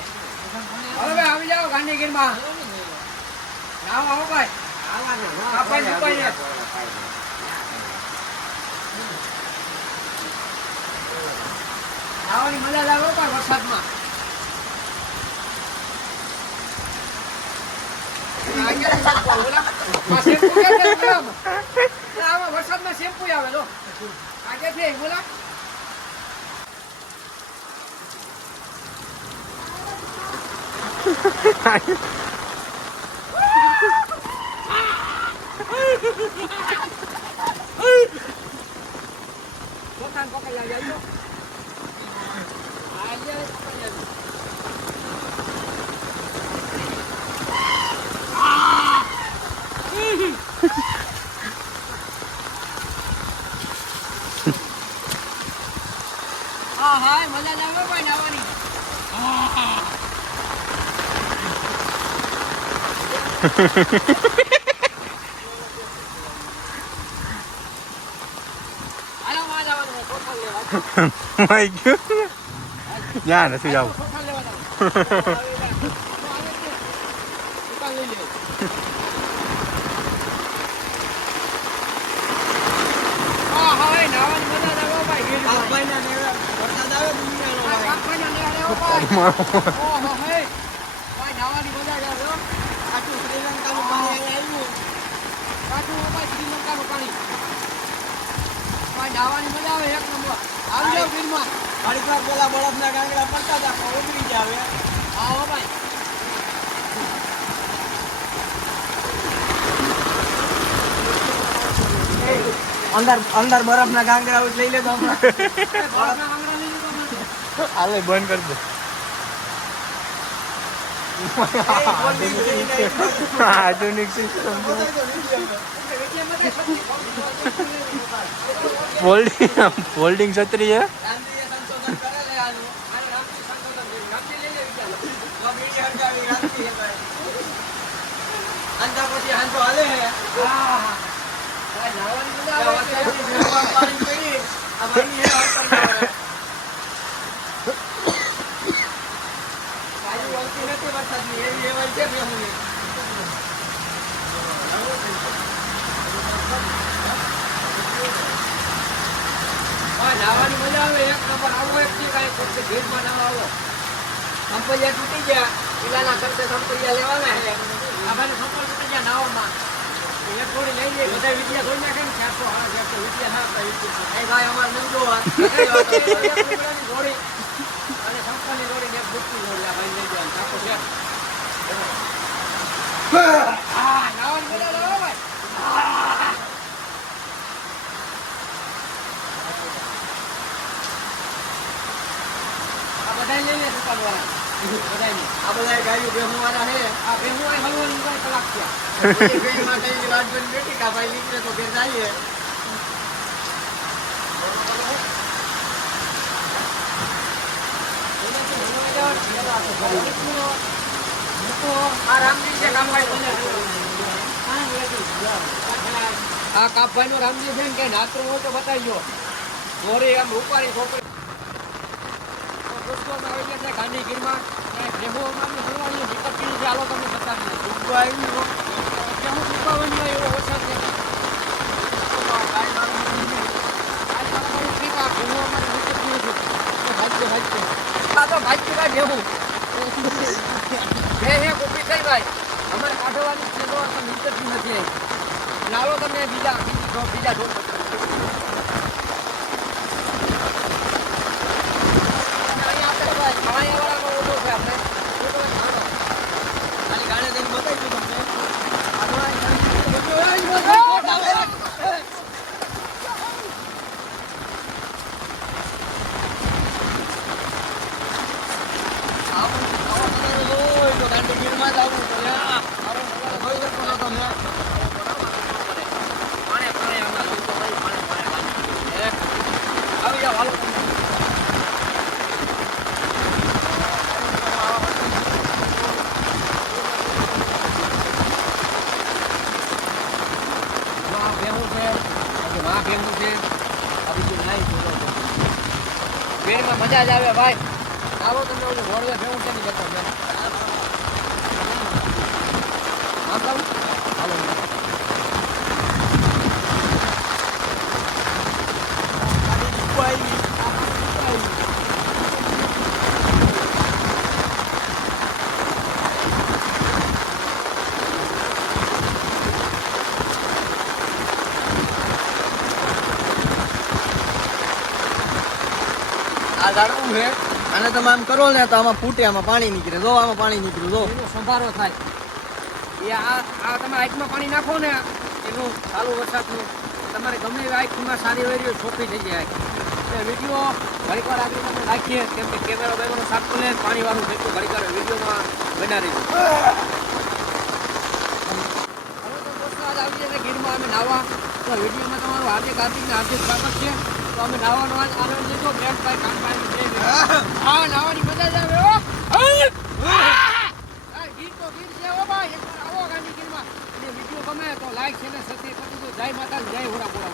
હવે ભાઈ, આવી જાઓ ગાંધીગીરમાં. આવો આવો ભાઈ. આ ભાઈ મુકાઈ મજા આવે હો ભાઈ વરસાદમાં. શેમ્પુ આવેલો ઓલા. આ શેમ્પુ ક્યાં છે ઓલામાં? ઓલા આમાં વરસાદમાં શેમ્પુ આવે લો આ ક્યાંથી આવી, બોલા પોતાને પકડી લાવી આવજો. આ લે, પકડી લાવી. હા હા મજા જ આવે ભાઈ નાવાની હાલો માં જવાનું હોય, કોઠા લેવા માઈ ગયું ત્યાં નથી જવું કોઠા લેવા જવાનું. દુકાન લઈ લે. હા હા એ નાવાની મજા આવે ભાઈ ગીરમાં. આ કાંકરિયા ને આને હો ભાઈ. ઓહો હે. ભાઈ નાવાની મજા જ આવે હો. હો ભાઈ શ્રીલંકાનું પાણી. એક નંબર. અંદર અંદર બરફ ના ગાંગડા લઈ લેતો હમણાં બરફના આંગળા લઈ લીધો હાલે બંધ કરી દે આધુનિક સિસ્ટમ ફોલ્ડિંગ ફોલ્ડિંગ છત્રી છે? ગાંધીએ વળતી નથી વરસાદની. એવી એવાય છે બેહુની. નાવાની મજા આવે એક નંબર આવો એક થી કાંઈ ખોટું ભીડમાં ના આવો સંપૈયા તૂટી ગયા. પીલાના ખર્ચે સંપૈયા લેવાના હે. આ ભાઈને સંપર્ક તૂટી ગયા નાવામાં એક થોડી લઈ લે બધા વિદ્યા થોડી નાખે ને ચારસો સાડા ચારસો વિદ્યા ના થાય એ ભાઈ અમારે નંદો આ. ઘોડી અને સંપર્કની ઘોડી ને એક બુટની ઘોડી આ ભાઈ લઈ જવાનું ચાકો છે હા નાવાની આવે હો ભાઈ આ બધાય લઈ લે દુકાનવાળા બધાયની. આ બધા ગાયું ભેહું વાળા હે. આ ભેગું અહીં હલવાની કલાક થયા. માટે જોઈને બેઠી કા આ ભાઈ નીકળે તો ઘેર જઈએ. આ કાપભાઈ નું રામજી છે ને કે નાતરું હોય તો બતાવજો ગોરી આમ રૂપારી છોકરી પુષ્પમાં આવી ગયા છે ગાંધી ગીરમાં ભેગું અમારી હલવાની નીકળતી છે બતાવીએ. ડૂબો આવ્યું હો. ભેગું સુકાવાની હોય એવો વરસાદ છે આ તો ભાજતી ભાઈ ભેગું હે ભાઈ અમારે કાઢવાની નીકળતી નથી. લાવો તમે બીજા બીજી બીજા ઢોર ભીડમાં મજા જ આવે ભાઈ. આવો તમને ઓલું ભોરવે ભેવું છે નહીં આ ઝાડવું છે. અને તમે આમ કરો ને તો આમાં ફૂટે, આમાં પાણી નીકળે. જો, આમાં પાણી નીકળે, જો. સંભારો થાય. એ આ આ તમે આંખમાં પાણી નાખો ને, એનું ચાલુ વરસાદનું, તમારે ગમે એવી આંખમાં સારી રહ્યો ચોખ્ખી થઈ જાય. એટલે વીડિયો ઘડીક વાર આગળ તમે રાખીએ, કેમ કે કેમેરો બેમેરો સાફ લે પાણી વાળું જેટલું ઘડીક વાર વિડીયોમાં બનાવી હવે તો આવી ગીરમાં અમે નાવા તો વિડીયોમાં તમારું હાર્દિક હાર્દિક ને હાર્દિક સ્વાગત છે. તો અમે નાવાનો આજ આનંદ લીધો. પ્રેમભાઈ કાનભાઈ જય ભીમ. હા, નાવાની મજા જ આવે, હો. ગીર તો ગીર છે ભાઈ. આવો ગાંધી ગીરમાં વીડિયો ગમે તો લાઈક છે ને કરી દેજો. જય માતા જય હોરા બોરા